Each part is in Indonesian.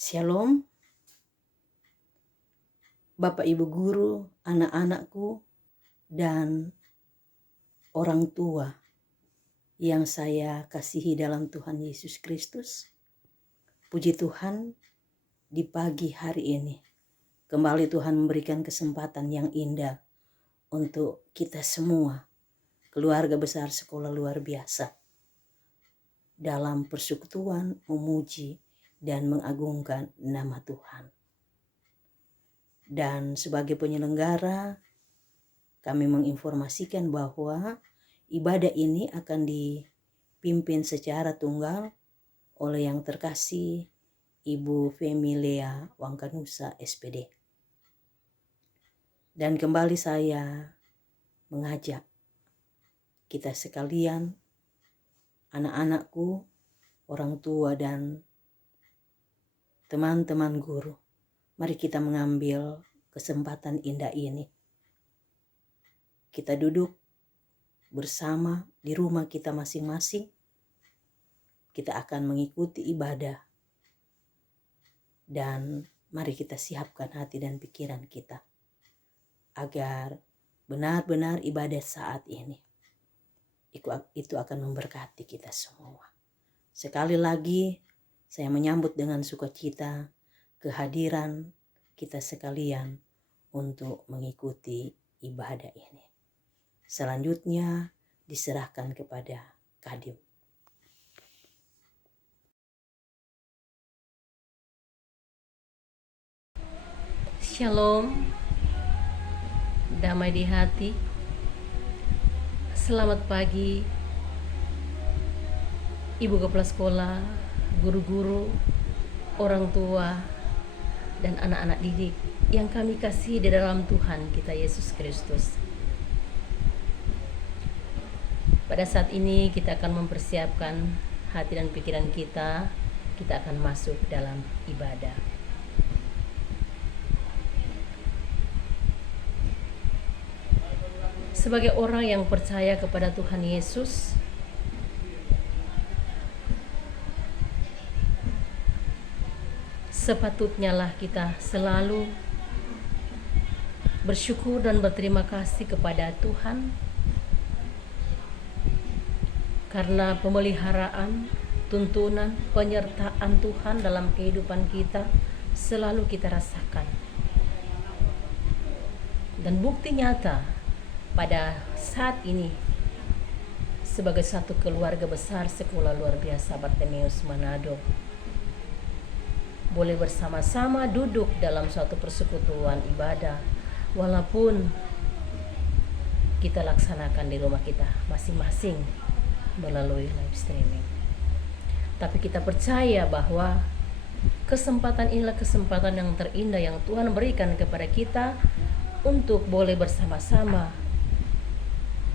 Shalom, Bapak Ibu Guru, anak-anakku, dan orang tua yang saya kasihi dalam Tuhan Yesus Kristus. Puji Tuhan, di pagi hari ini kembali Tuhan memberikan kesempatan yang indah untuk kita semua, keluarga besar sekolah luar biasa, dalam persekutuan memuji dan mengagungkan nama Tuhan. Dan sebagai penyelenggara, kami menginformasikan bahwa ibadah ini akan dipimpin secara tunggal oleh yang terkasih Ibu Femilia Wangkanusa SPD. Dan kembali saya mengajak kita sekalian, anak-anakku, orang tua dan teman-teman guru, mari kita mengambil kesempatan indah ini. Kita duduk bersama di rumah kita masing-masing. Kita akan mengikuti ibadah. Dan mari kita siapkan hati dan pikiran kita agar benar-benar ibadah saat ini itu akan memberkati kita semua. Sekali lagi saya menyambut dengan sukacita kehadiran kita sekalian untuk mengikuti ibadah ini. Selanjutnya diserahkan kepada Kadim. Shalom, damai di hati. Selamat pagi, ibu kepala sekolah, guru-guru, orang tua, dan anak-anak didik yang kami kasih di dalam Tuhan kita Yesus Kristus. Pada saat ini kita akan mempersiapkan hati dan pikiran kita akan masuk dalam ibadah. Sebagai orang yang percaya kepada Tuhan Yesus, sepatutnya lah kita selalu bersyukur dan berterima kasih kepada Tuhan karena pemeliharaan, tuntunan, penyertaan Tuhan dalam kehidupan kita selalu kita rasakan. Dan bukti nyata pada saat ini sebagai satu keluarga besar sekolah luar biasa Bartimius Manado boleh bersama-sama duduk dalam suatu persekutuan ibadah, walaupun kita laksanakan di rumah kita masing-masing melalui live streaming. Tapi kita percaya bahwa kesempatan inilah kesempatan yang terindah yang Tuhan berikan kepada kita untuk boleh bersama-sama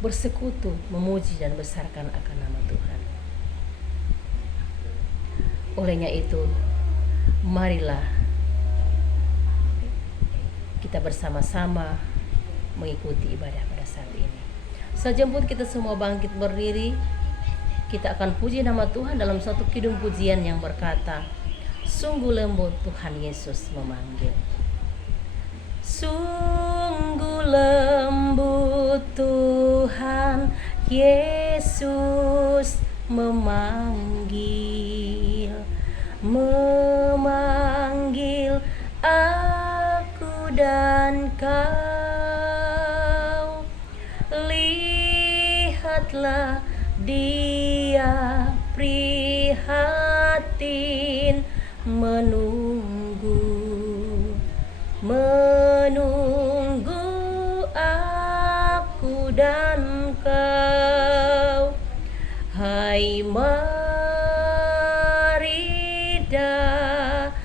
bersekutu, memuji dan besarkan akan nama Tuhan. Olehnya itu, marilah kita bersama-sama mengikuti ibadah pada saat ini. Sejemput kita semua bangkit berdiri, kita akan puji nama Tuhan dalam satu kidung pujian yang berkata, sungguh lembut Tuhan Yesus memanggil. Sungguh lembut Tuhan Yesus memanggil aku dan kau. Lihatlah Dia prihatin menunggu aku dan kau. Hai mari datanglah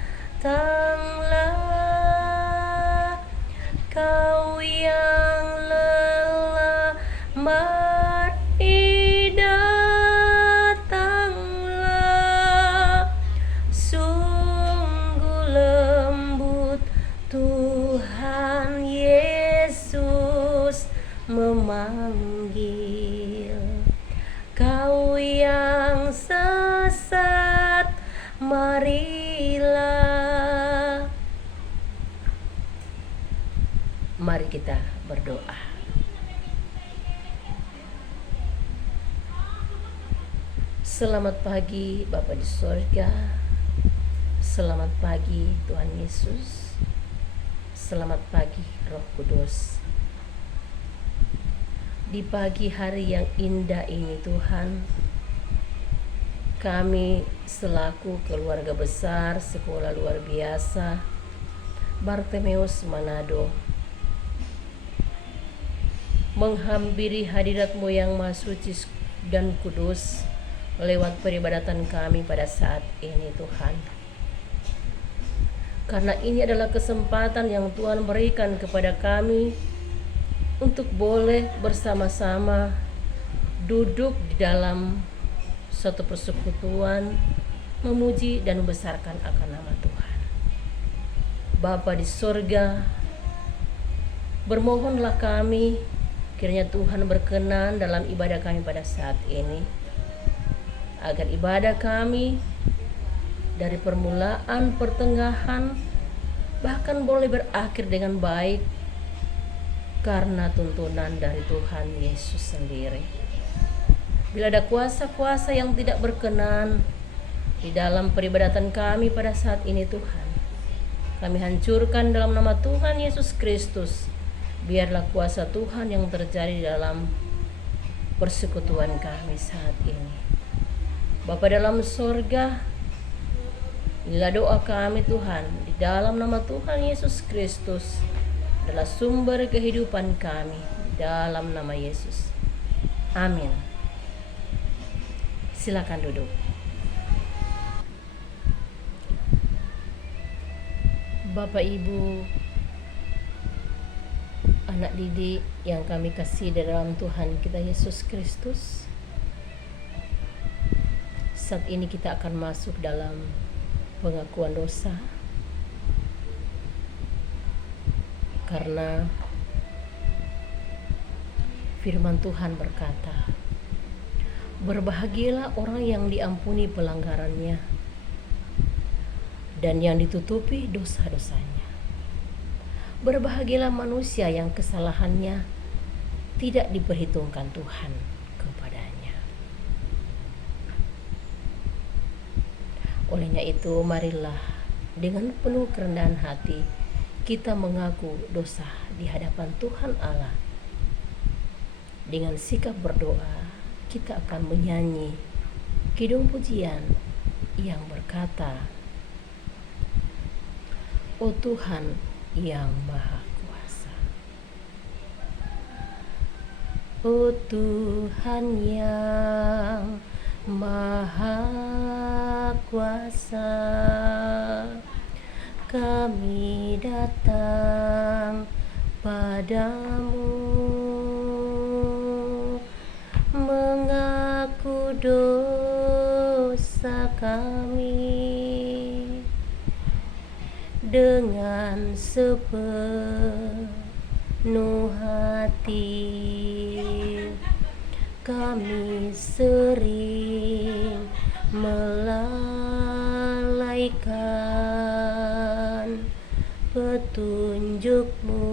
kau yang lelah, mari datanglah. Sungguh lembut Tuhan Yesus memanggil. Kau yang sesat, marilah Mari kita berdoa. Selamat pagi Bapa di sorga. Selamat pagi Tuhan Yesus. Selamat pagi Roh Kudus. Di pagi hari yang indah ini Tuhan, kami selaku keluarga besar sekolah luar biasa Bartemeus Manado menghampiri hadirat-Mu yang maha suci dan kudus lewat peribadatan kami pada saat ini Tuhan. Karena ini adalah kesempatan yang Tuhan berikan kepada kami untuk boleh bersama-sama duduk di dalam suatu persekutuan memuji dan membesarkan akan nama Tuhan. Bapa di sorga, bermohonlah kami kiranya Tuhan berkenan dalam ibadah kami pada saat ini, agar ibadah kami dari permulaan, pertengahan, bahkan boleh berakhir dengan baik karena tuntunan dari Tuhan Yesus sendiri. Bila ada kuasa-kuasa yang tidak berkenan di dalam peribadatan kami pada saat ini Tuhan, kami hancurkan dalam nama Tuhan Yesus Kristus. Biarlah kuasa Tuhan yang terjadi dalam persekutuan kami saat ini. Bapa dalam sorga, inilah doa kami Tuhan, di dalam nama Tuhan Yesus Kristus adalah sumber kehidupan kami, dalam nama Yesus. Amin. Silakan duduk. Bapak Ibu, anak didik yang kami kasih di dalam Tuhan kita Yesus Kristus, saat ini kita akan masuk dalam pengakuan dosa, karena firman Tuhan berkata, berbahagialah orang yang diampuni pelanggarannya dan yang ditutupi dosa-dosanya. Berbahagialah manusia yang kesalahannya tidak diperhitungkan Tuhan kepadanya. Olehnya itu, marilah dengan penuh kerendahan hati kita mengaku dosa di hadapan Tuhan Allah. Dengan sikap berdoa, kita akan menyanyi kidung pujian yang berkata, "O Tuhan yang Maha Kuasa, O Tuhan yang Maha Kuasa, kami datang padamu mengaku dosa kami dengan sepenuh hati. Kami sering melalaikan petunjuk-Mu,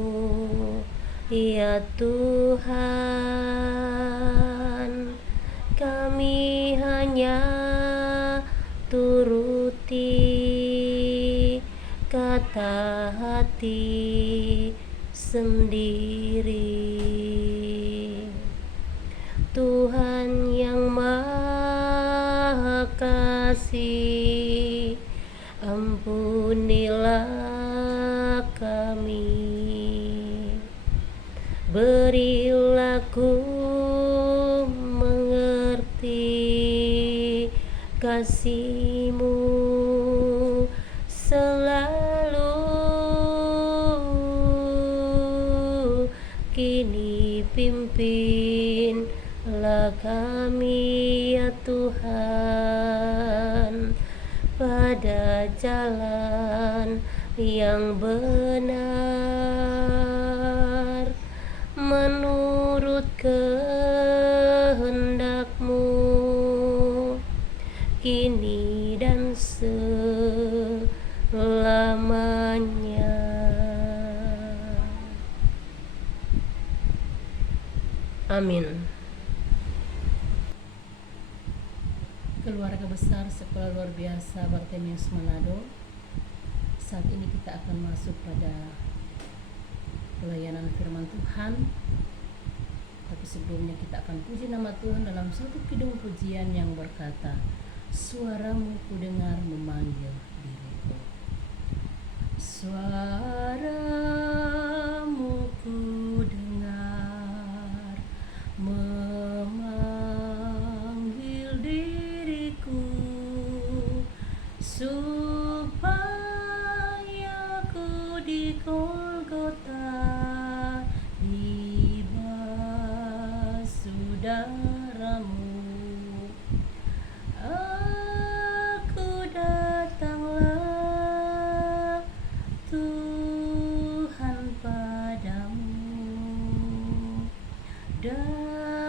ya Tuhan. Kami hanya turuti kata hati sendiri. Tuhan yang Maha Kasih, ampunilah kami. Berilah ku mengerti kasih-Mu selalu. Kini pimpinlah kami, ya Tuhan, pada jalan yang benar, menurut kehendak-Mu, kini dan selamanya. Amin. Keluarga besar Sekolah Luar Biasa Bartemius Manado, saat ini kita akan masuk pada pelayanan firman Tuhan. Tapi sebelumnya kita akan puji nama Tuhan dalam satu kidung pujian yang berkata, suaramu ku dengar memanggil diriku. Suaramu ku dengar memanggil diriku, supaya ku di Golgota dibasuh darahmu. Aku datanglah Tuhan padamu, dalam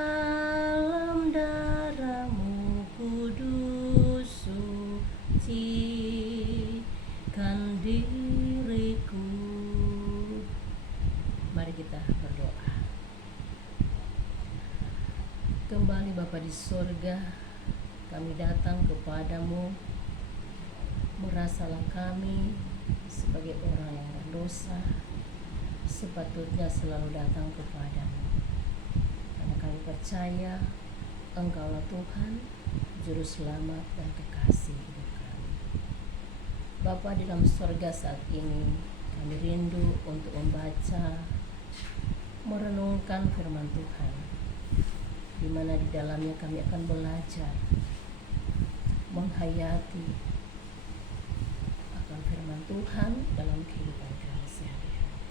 darahmu kudus sucikan diriku. Mari kita berdoa. Kembali Bapa di sorga, kami datang kepadamu, merasalah kami sebagai orang yang berdosa sepatutnya selalu datang kepadamu, karena kami percaya Engkaulah Tuhan, Juru Selamat dan Kekasih hidup kami. Bapa di dalam sorga, saat ini kami rindu untuk membaca, merenungkan firman Tuhan, di mana di dalamnya kami akan belajar menghayati akan firman Tuhan dalam kehidupan kami sehari-hari.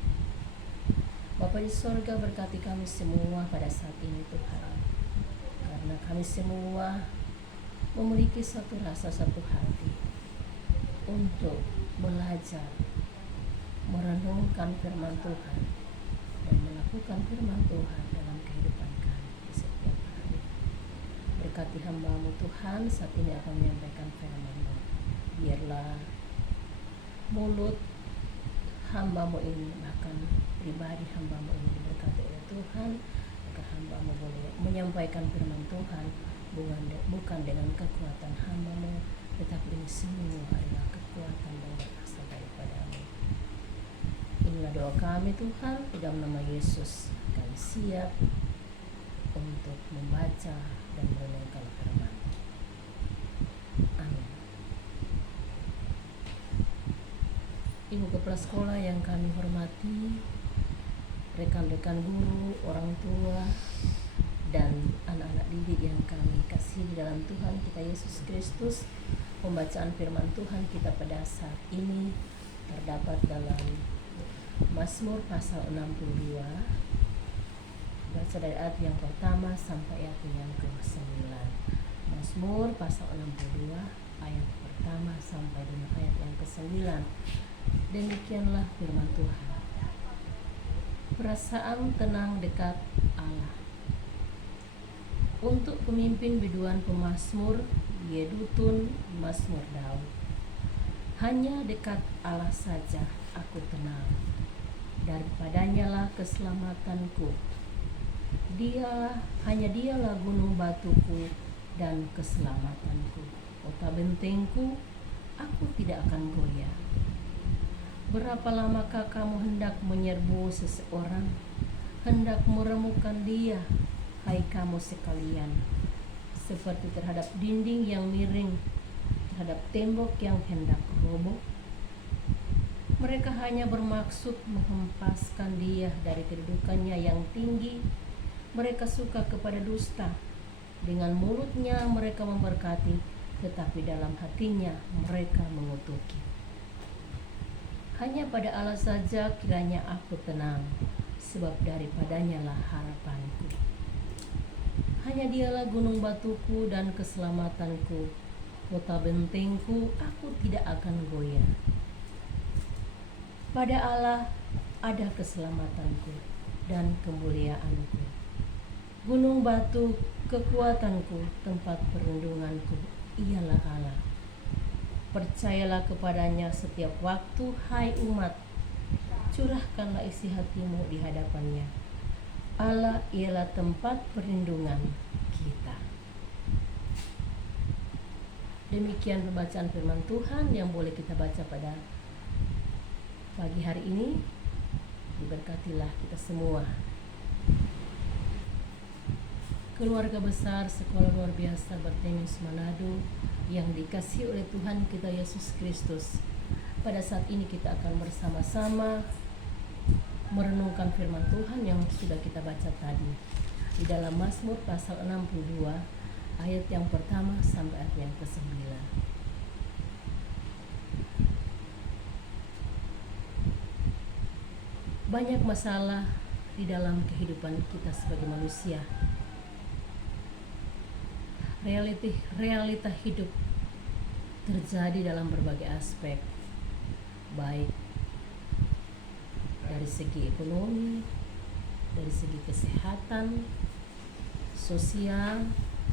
Bapa di sorga, berkati kami semua pada saat ini Tuhan, karena kami semua memiliki satu rasa, satu hati untuk belajar, merenungkan firman Tuhan dan melakukan firman Tuhan dalam kehidupan kami di setiap hari. Berkati hamba-Mu Tuhan, saat ini akan menyampaikan firman-Mu. Biarlah mulut hamba-Mu ini, bahkan pribadi hamba-Mu ini diberkati oleh Tuhan, agar hamba-Mu boleh menyampaikan firman Tuhan bukan dengan kekuatan hamba-Mu, tetapi ini semua adalah kekuatan dan berasal daripada-Mu. Inilah doa kami Tuhan, di dalam nama Yesus kami siap untuk membaca dan merenungkan firman. Amin. Ibu kepala sekolah yang kami hormati, rekan-rekan guru, orang tua, dan anak-anak didik yang kami kasih di dalam Tuhan kita Yesus Kristus, pembacaan firman Tuhan kita pada saat ini terdapat dalam Mazmur pasal 62, baca dari ayat yang pertama sampai ayat yang ke-9. Mazmur pasal 62 ayat pertama sampai dengan ayat yang ke-9. Demikianlah firman Tuhan. Perasaan tenang dekat Allah. Untuk pemimpin biduan pemazmur, Yedutun Mazmur Daud. Hanya dekat Allah saja aku tenang, daripadanya lah keselamatanku. Hanya dialah gunung batuku dan keselamatanku, kota bentengku, aku tidak akan goyah. Berapa lamakah kamu hendak menyerbu seseorang, hendak meremukkan dia, hai kamu sekalian, seperti terhadap dinding yang miring, terhadap tembok yang hendak roboh? Mereka hanya bermaksud menghempaskan dia dari kedudukannya yang tinggi. Mereka suka kepada dusta. Dengan mulutnya mereka memberkati, tetapi dalam hatinya mereka mengutuki. Hanya pada Allah saja kiranya aku tenang, sebab daripadanya lah harapanku. Hanya dialah gunung batuku dan keselamatanku, kota bentengku, aku tidak akan goyah. Pada Allah ada keselamatanku dan kemuliaanku. Gunung batu kekuatanku, tempat perlindunganku, ialah Allah. Percayalah kepadanya setiap waktu, hai umat. Curahkanlah isi hatimu di hadapannya. Allah ialah tempat perlindungan kita. Demikian pembacaan firman Tuhan yang boleh kita baca pada pagi hari ini. Diberkatilah kita semua. Keluarga besar Sekolah Luar Biasa Bartemius Manado yang dikasihi oleh Tuhan kita Yesus Kristus. Pada saat ini kita akan bersama-sama merenungkan firman Tuhan yang sudah kita baca tadi di dalam Mazmur pasal 62 ayat yang pertama sampai ayat yang ke-9. Banyak masalah di dalam kehidupan kita sebagai manusia. Realita hidup terjadi dalam berbagai aspek, baik dari segi ekonomi, dari segi kesehatan, sosial,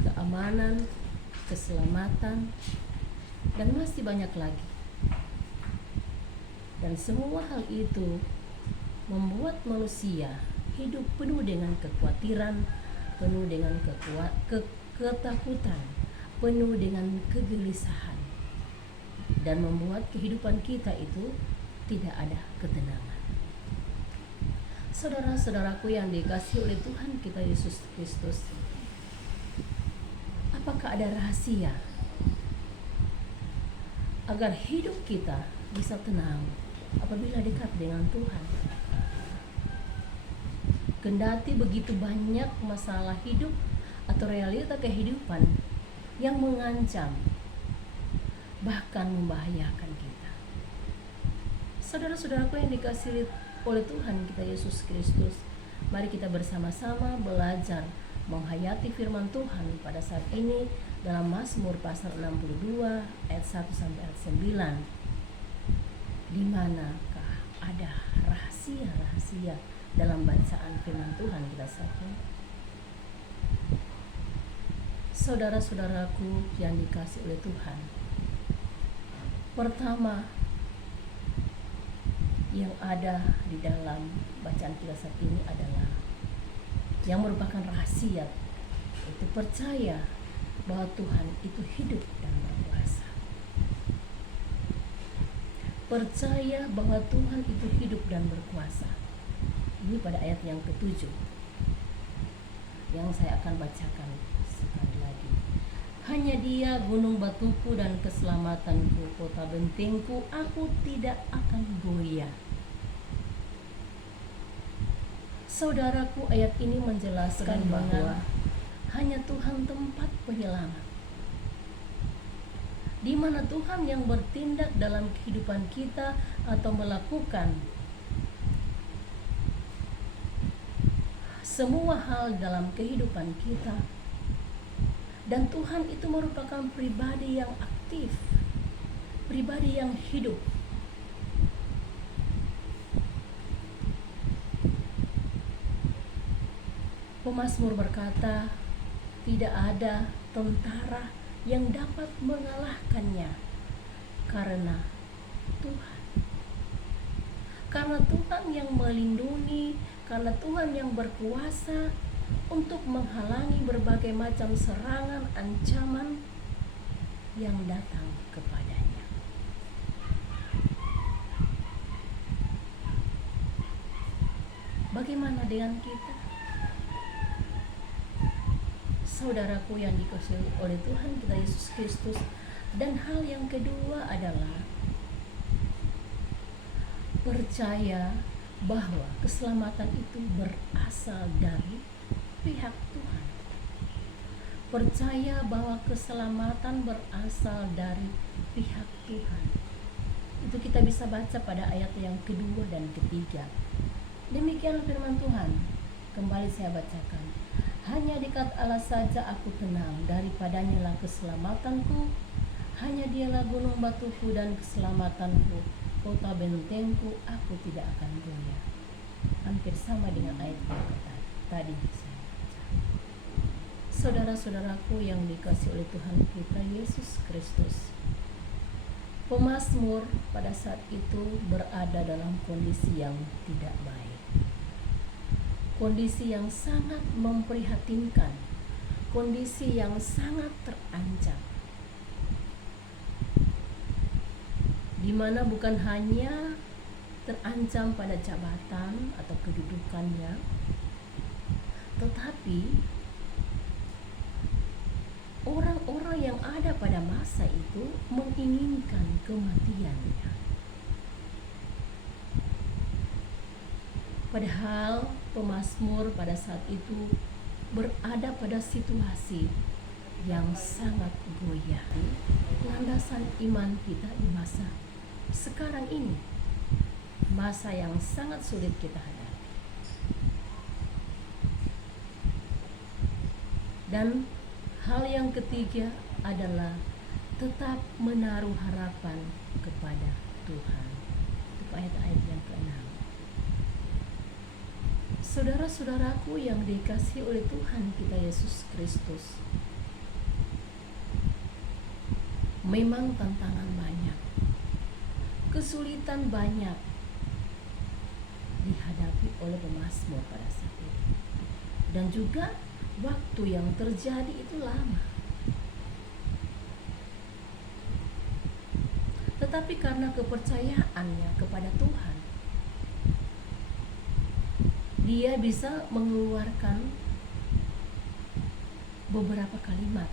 keamanan, keselamatan, dan masih banyak lagi. Dan semua hal itu membuat manusia hidup penuh dengan kekhawatiran, penuh dengan ketakutan, penuh dengan kegelisahan, dan membuat kehidupan kita itu tidak ada ketenangan. Saudara-saudaraku yang dikasihi oleh Tuhan kita Yesus Kristus, apakah ada rahasia agar hidup kita bisa tenang apabila dekat dengan Tuhan? Kendati begitu banyak masalah hidup atau realita kehidupan yang mengancam, bahkan membahayakan kita. Saudara-saudaraku yang dikasihi oleh Tuhan kita Yesus Kristus, mari kita bersama-sama belajar menghayati firman Tuhan pada saat ini dalam Mazmur pasal 62 ayat 1 sampai ayat 9. Di manakah ada rahasia-rahasia dalam bacaan firman Tuhan kita saat ini? Saudara-saudaraku yang dikasihi oleh Tuhan, pertama yang ada di dalam bacaan kita saat ini adalah yang merupakan rahasia, itu percaya bahwa Tuhan itu hidup dan berkuasa. Percaya bahwa Tuhan itu hidup dan berkuasa. Ini pada ayat yang ke-7 yang saya akan bacakan sekali lagi. Hanya Dia gunung batuku dan keselamatanku, kota bentengku, aku tidak akan goyah. Saudaraku, ayat ini menjelaskan bahwa hanya Tuhan tempat penyelamat, di mana Tuhan yang bertindak dalam kehidupan kita atau melakukan semua hal dalam kehidupan kita. Dan Tuhan itu merupakan pribadi yang aktif, pribadi yang hidup. Pemazmur berkata, tidak ada tentara yang dapat mengalahkannya karena Tuhan. Karena Tuhan yang melindungi, karena Tuhan yang berkuasa untuk menghalangi berbagai macam serangan, ancaman yang datang kepadanya. Bagaimana dengan kita? Saudaraku yang dikasihi oleh Tuhan kita Yesus Kristus. Dan hal yang kedua adalah percaya bahwa keselamatan itu berasal dari pihak Tuhan. Percaya bahwa keselamatan berasal dari pihak Tuhan. Itu kita bisa baca pada ayat yang kedua dan ketiga. Demikian firman Tuhan. Kembali saya bacakan. Hanya dekat Allah saja aku tenang, daripadanya lah keselamatanku. Hanya Dialah gunung batuku dan keselamatanku, kota bentengku, aku tidak akan goyah. Hampir sama dengan ayat yang tadi saya baca. Saudara-saudaraku yang dikasihi oleh Tuhan kita Yesus Kristus, pemazmur pada saat itu berada dalam kondisi yang tidak baik. kondisi yang sangat memprihatinkan, kondisi yang sangat terancam, di mana bukan hanya terancam pada jabatan atau kedudukannya, tetapi orang-orang yang ada pada masa itu menginginkan kematiannya. Padahal pemazmur pada saat itu berada pada situasi yang sangat goyah. Landasan iman kita di masa sekarang ini, masa yang sangat sulit kita hadapi. Dan hal yang ketiga adalah tetap menaruh harapan kepada Tuhan. Itu ayat-ayat yang ke-6. Saudara-saudaraku yang dikasihi oleh Tuhan kita Yesus Kristus, memang tantangan banyak, kesulitan banyak dihadapi oleh pemazmur pada saat itu. Dan juga waktu yang terjadi itu lama. Tetapi karena kepercayaannya kepada Tuhan, dia bisa mengeluarkan beberapa kalimat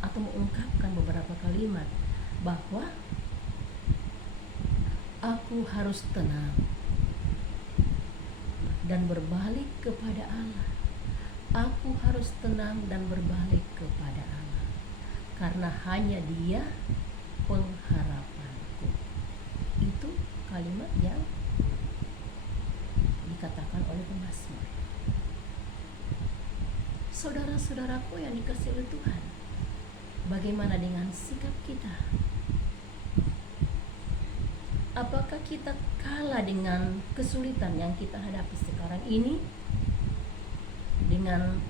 atau mengungkapkan beberapa kalimat bahwa aku harus tenang dan berbalik kepada Allah. Aku harus tenang dan berbalik kepada Allah, karena hanya Dia pengharapanku. Itu kalimat yang dikatakan oleh pemazmur. Saudara-saudaraku yang dikasihi oleh Tuhan, bagaimana dengan sikap kita? Apakah kita kalah dengan kesulitan yang kita hadapi sekarang ini dengan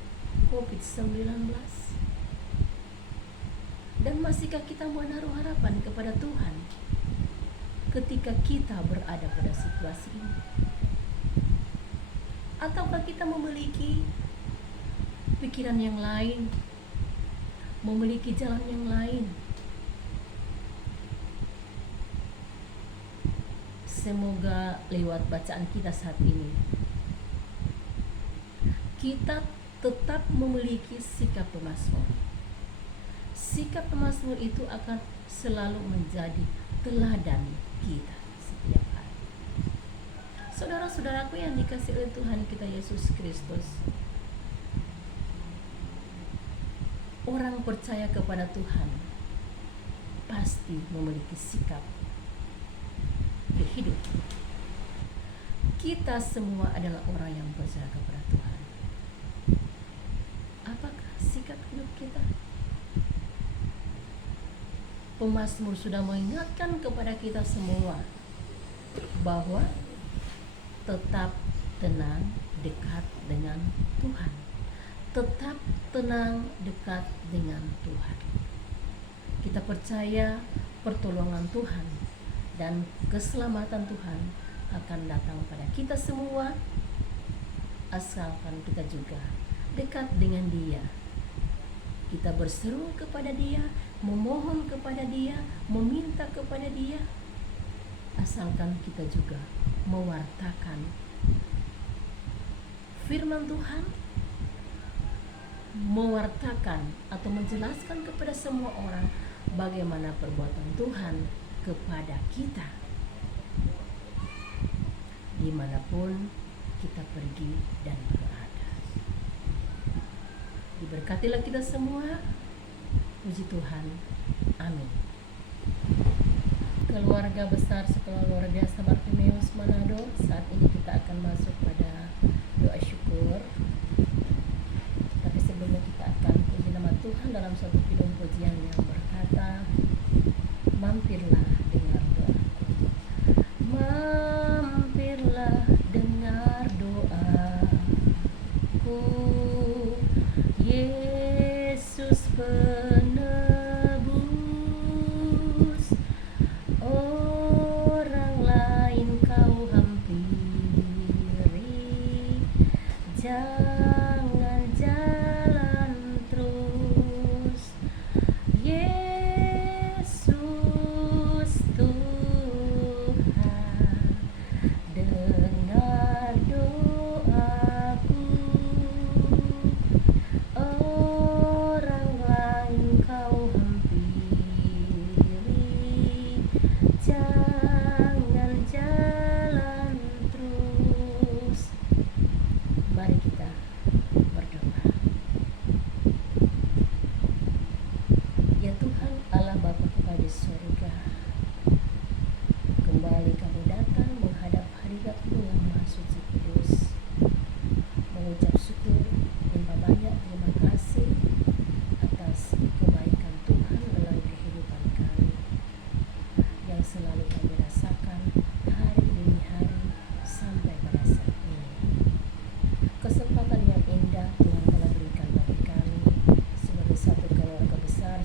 COVID-19? Dan masihkah kita menaruh harapan kepada Tuhan ketika kita berada pada situasi ini? Ataukah kita memiliki pikiran yang lain, memiliki jalan yang lain? Semoga lewat bacaan kita saat ini, kita tetap memiliki sikap pemazmur. Sikap pemazmur itu akan selalu menjadi teladan kita setiap hari. Saudara-saudaraku yang dikasihi oleh Tuhan kita Yesus Kristus, orang percaya kepada Tuhan pasti memiliki sikap hidup. Kita semua adalah orang yang percaya kepada Tuhan. Apakah sikap hidup kita? Pemazmur sudah mengingatkan kepada kita semua bahwa tetap tenang dekat dengan Tuhan. Tetap tenang dekat dengan Tuhan. Kita percaya pertolongan Tuhan dan keselamatan Tuhan akan datang pada kita semua, asalkan kita juga dekat dengan Dia. Kita berseru kepada Dia, memohon kepada Dia, meminta kepada Dia, asalkan kita juga mewartakan firman Tuhan, mewartakan atau menjelaskan kepada semua orang bagaimana perbuatan Tuhan kepada kita dimanapun kita pergi dan berada. Diberkatilah kita semua. Puji Tuhan. Amin. Keluarga besar Sekolah Luar Biasa Bartimeus Manado, saat ini kita akan masuk pada doa syukur. Tapi sebelumnya kita akan puji nama Tuhan dalam suatu kidung pujian yang berkata, mampirlah dengar doaku. Mampirlah dengar doaku, Yesus penebus. Orang lain kau hampiri,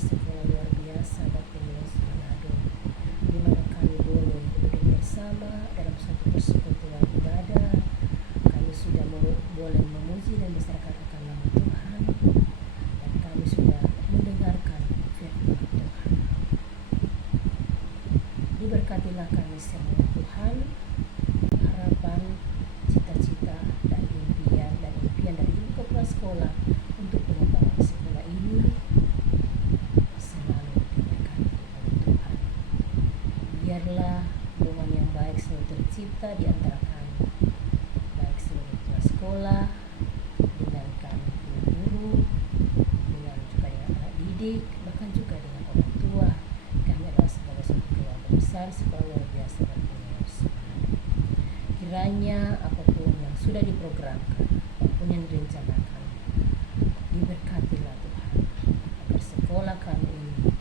sekolah luar biasa Bartimius Manado, di mana kami boleh duduk bersama dalam satu persekutuan ibadah. Kami sudah boleh memuji dan membesarkan akan nama Tuhan, dan kami sudah mendengarkan firman Tuhan. Diberkatilah kami semua Tuhan, harapan, cita-cita, dan impian dari ibu kepala sekolah untuk pengembangan sekolah ini selalu diberkati oleh Tuhan. Biarlah hubungan yang baik selalu tercipta di antara kami, baik seluruh kepala sekolah dengan kami guru, dengan juga dengan anak didik, bahkan juga dengan orang tua. Kami adalah sebagai satu keluarga besar sekolah luar biasa Bartimius. Kiranya apapun yang sudah diprogramkan, apapun yang direncanakan, diberkatilah Tuhan, agar sekolah kami ini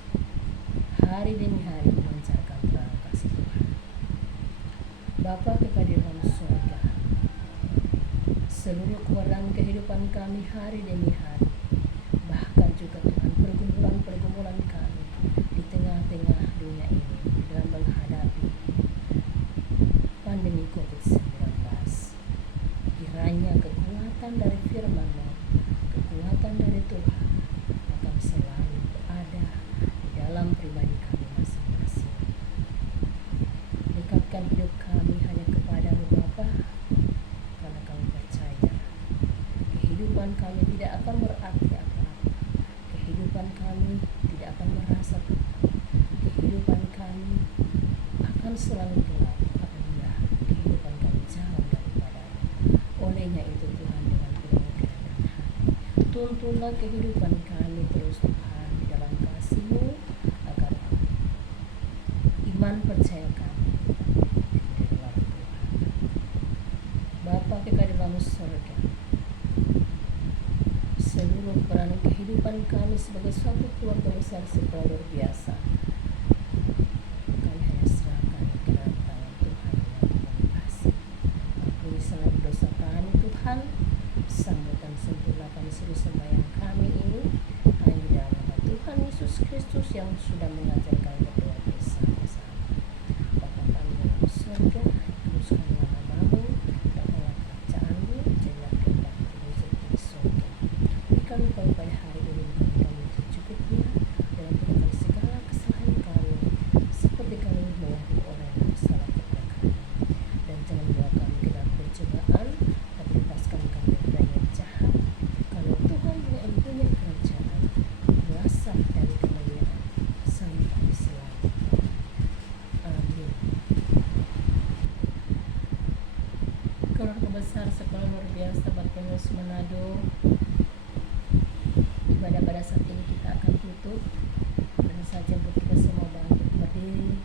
hari demi hari memancarkan terang kasih Tuhan. Bapa kekal di dalam surga, seluruh kewarnaan kehidupan kami hari demi hari, bahkan juga Tuhan pergumulan kami di tengah-tengah dunia ini dalam menghadapi pandemi COVID-19. Kiranya kekuatan dari firman-Mu, kekuatan dari Tuhan akan selalu berada di dalam pribadi kami masing-masing. Dekatkan hidup kami hanya kepadamu Bapa, karena kami percaya kehidupan kami tidak akan berarti apa-apa. Kehidupan kami tidak akan merasa tenang. Kehidupan kami akan selalu gelap apabila kehidupan kami jauh daripada-Mu. Olehnya itu Tuhan, dengan penuh kerendahan hati, tuntunlah kehidupan kami terus Tuhan di dalam kasih-Mu, agar iman percaya kami di dalam Tuhan. Bapa kekal di dalam surga, seluruh peran kehidupan kami sebagai suatu keluarga besar sekolah luar biasa, kami hanya serahkan ke dalam tangan Tuhan yang Maha Kasih. Ampuni segala dosa kami Tuhan, sambut dan sempurnakan seluruh sembahyang kami ini hanya di dalam nama Tuhan Yesus Kristus yang sudah mengajarkan berdoa bersama-sama. Bapa kami dalam surga, kuduskanlah namamu, datanglah kerajaan-Mu, jadilah kehendak-Mu seperti di surga. Berikan kami pada hari ini kami secukupnya, dan ampunikan segala kesalahan kami, seperti kami mengampuni orang yang bersalah kepada kami. Dan jangan bawa kami ke dalam pencobaan, tapi lepaskan kami dari yang jahat. Karena Tuhan yang mempunyai kerajaan, kuasa dan kemuliaan sampai selamanya. Amin. Keluarga besar sekolah luar biasa Bartimius Manado, ibadah pada saat ini kita akan tutup. Dan saja untuk kita semua bangkit berdiri,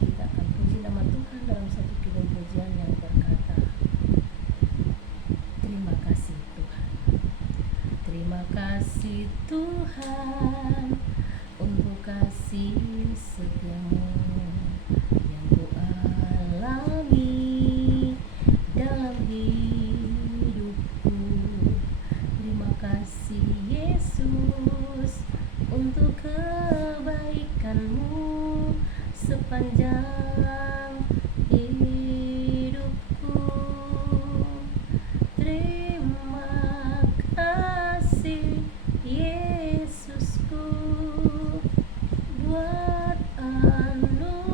kita akan puji nama Tuhan dalam satu kidung pujian yang berkata, terima kasih Tuhan. Terima kasih Tuhan untuk kasih setiamu yang ku alami dalam hidupku. Terima kasih Yesus untuk kebaikan-Mu sepanjang hidupku. Terima kasih Yesusku buat anugerah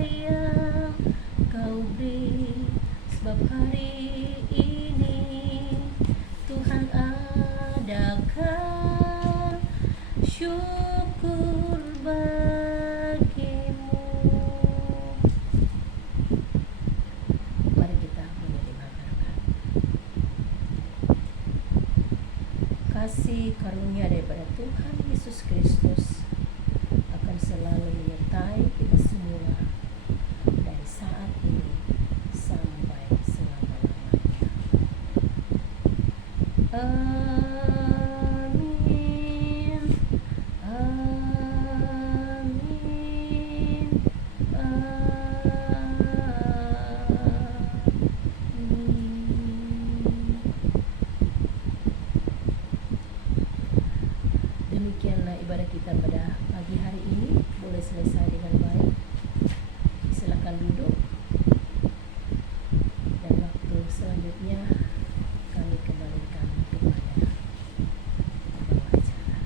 yang Kau beri, sebab hari ini Tuhan adakan syukur bagimu. Mari kita menerima berkat. Kasih karunia daripada Tuhan Yesus Kristus akan selalu menyertai kita semua dari saat ini sampai selama-lamanya. Amin. Amin. Amin. Demikianlah ibadah kita pada pagi hari ini, boleh selesai dengan baik. Silakan duduk, dan waktu selanjutnya kami kembalikan kepada pembawa acara.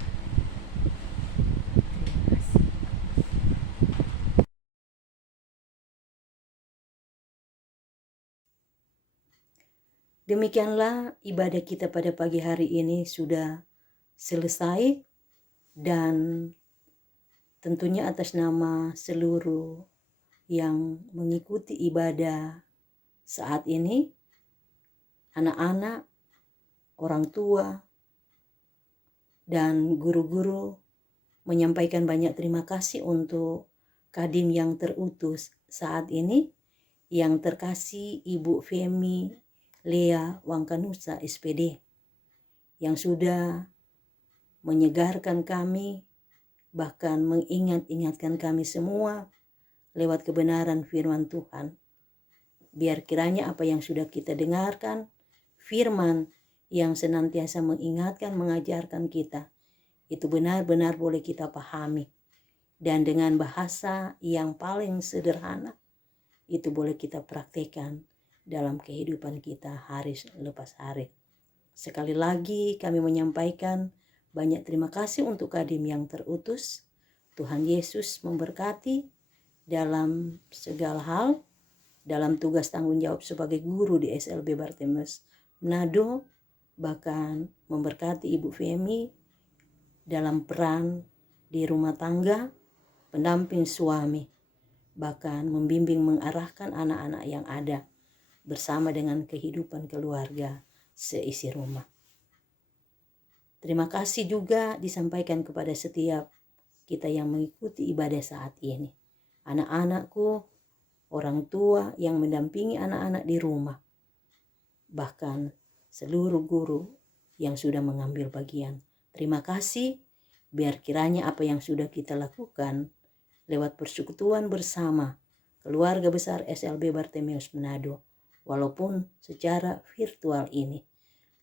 Terima kasih. Demikianlah ibadah kita pada pagi hari ini sudah selesai, dan tentunya atas nama seluruh yang mengikuti ibadah saat ini, anak-anak, orang tua, dan guru-guru menyampaikan banyak terima kasih untuk Kadin yang terutus saat ini, yang terkasih Ibu Femi Lea Wangkanusa SPD, yang sudah menyegarkan kami, bahkan mengingat-ingatkan kami semua lewat kebenaran firman Tuhan. Biar kiranya apa yang sudah kita dengarkan, firman yang senantiasa mengingatkan, mengajarkan kita, itu benar-benar boleh kita pahami. Dan dengan bahasa yang paling sederhana, itu boleh kita praktekkan dalam kehidupan kita hari lepas hari. Sekali lagi kami menyampaikan banyak terima kasih untuk Kadin yang terutus. Tuhan Yesus memberkati dalam segala hal, dalam tugas tanggung jawab sebagai guru di SLB Bartemaeus Manado, bahkan memberkati Ibu Femi dalam peran di rumah tangga, pendamping suami, bahkan membimbing mengarahkan anak-anak yang ada bersama dengan kehidupan keluarga seisi rumah. Terima kasih juga disampaikan kepada setiap kita yang mengikuti ibadah saat ini. Anak-anakku, orang tua yang mendampingi anak-anak di rumah, bahkan seluruh guru yang sudah mengambil bagian. Terima kasih, biar kiranya apa yang sudah kita lakukan lewat persekutuan bersama keluarga besar SLB Bartemaeus Manado, walaupun secara virtual ini,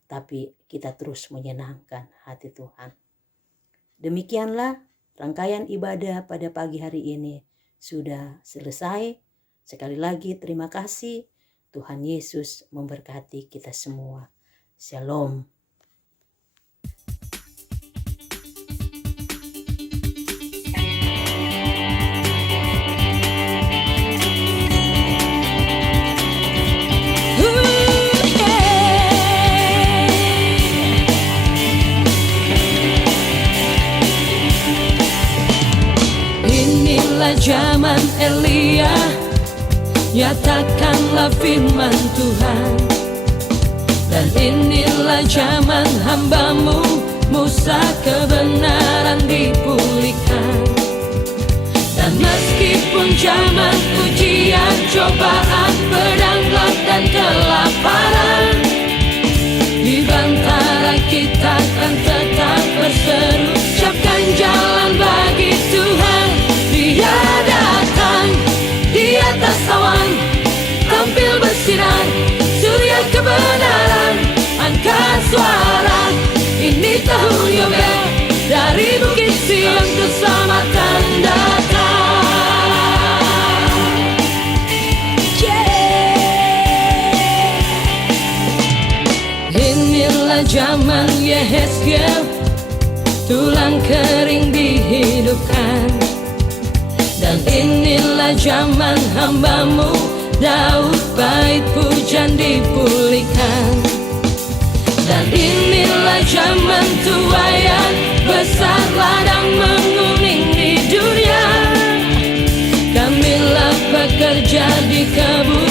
tapi kita terus menyenangkan hati Tuhan. Demikianlah rangkaian ibadah pada pagi hari ini sudah selesai. Sekali lagi terima kasih. Tuhan Yesus memberkati kita semua. Shalom. Zaman Elia, nyatakanlah firman Tuhan. Dan inilah zaman hamba-Mu Musa, kebenaran dipulihkan. Dan meskipun zaman ujian, cobaan, pedang, gelap, dan kelaparan, di antara kita kan tetap berseru, siapkan jalan bagi Tuhan. Dia datang di atas awan, tampil bersinar, surya kebenaran, angkat suara. Ini tahun Yobel, dari Bukit Sion keselamatan datang. Inilah zaman Yehezkiel, tulang kering dihidupkan. Dan inilah zaman hamba-Mu Daud, bait pujian dipulihkan. Dan inilah zaman tuayan besar, ladang menguning di dunia. Kamilah pekerja di kebun